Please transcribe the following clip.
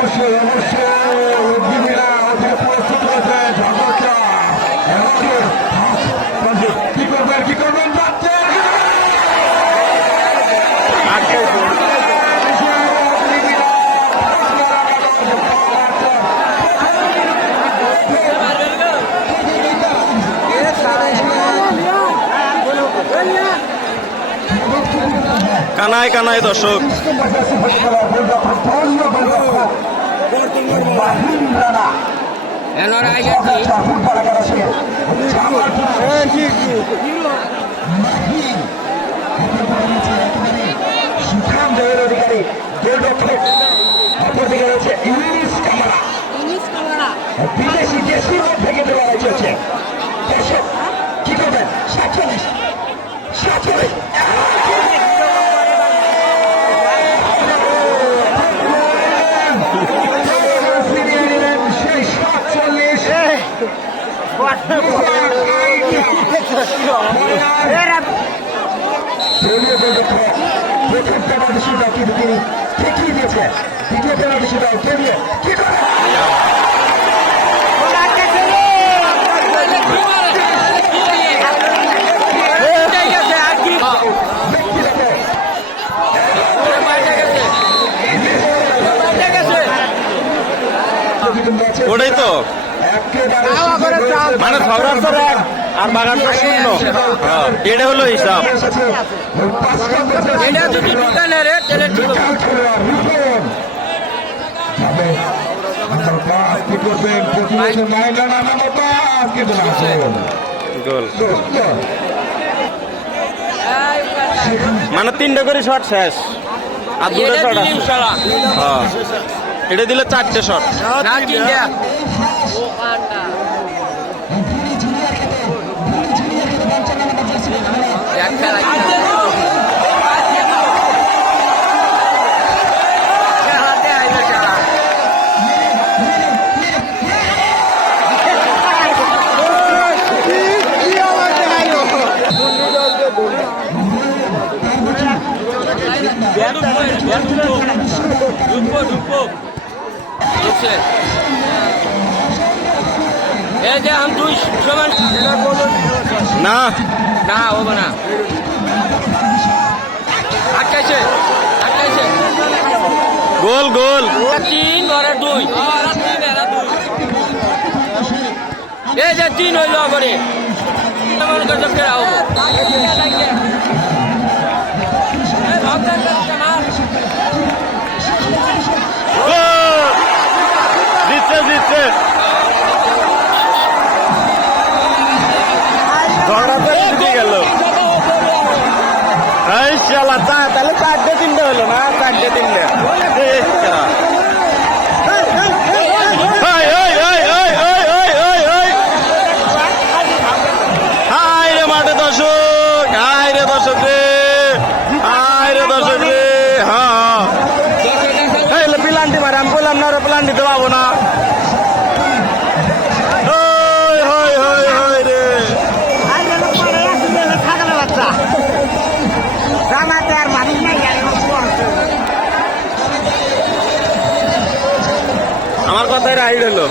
অবশ্যই উদ্দিনীরা ওদের প্রস্তুত হয়েছে ঝগড়া কি করবেন যাচ্ছে কানায় কানায় দর্শক বিদেশি দেশের মধ্যে কিন্তু লড়াই চলছে দর্শক কি করবেন 47 প্রথম পেনাল্টি শুটাও কিন্তু তিনি ঠেকিয়ে দিয়েছে দ্বিতীয় পেনাল্টি শুটাও কেরিয়ে কি করে ওটাই তো মানে ঝগড়ার তো এক আর বাগান তো শূন্য এটা হলো হিসাব এটা যদি দোকানে রে তাহলে ঠিক গোল মানে 3টা করে শট শেষ আর 2টা শট আছে হ্যাঁ এটা দিলে 4টে শট না তিনটা এই যে हम দুই সমান না না হবে না আটকাইছে গোল গোল 3 আর 2 এই যে 3 হইল করে কেমন করে ফেরা হবে দিচ্ছে গেল তাহলে 4টে 3টে হলো না 4টে 3টে হায় রে মাঠে দর্শক হায় রে দর্শক রে হ্যাঁ প্লান্টি মারে আমি বললাম না ওরা প্লান্টি তো পাবো না আমার কথাই রাইড হলো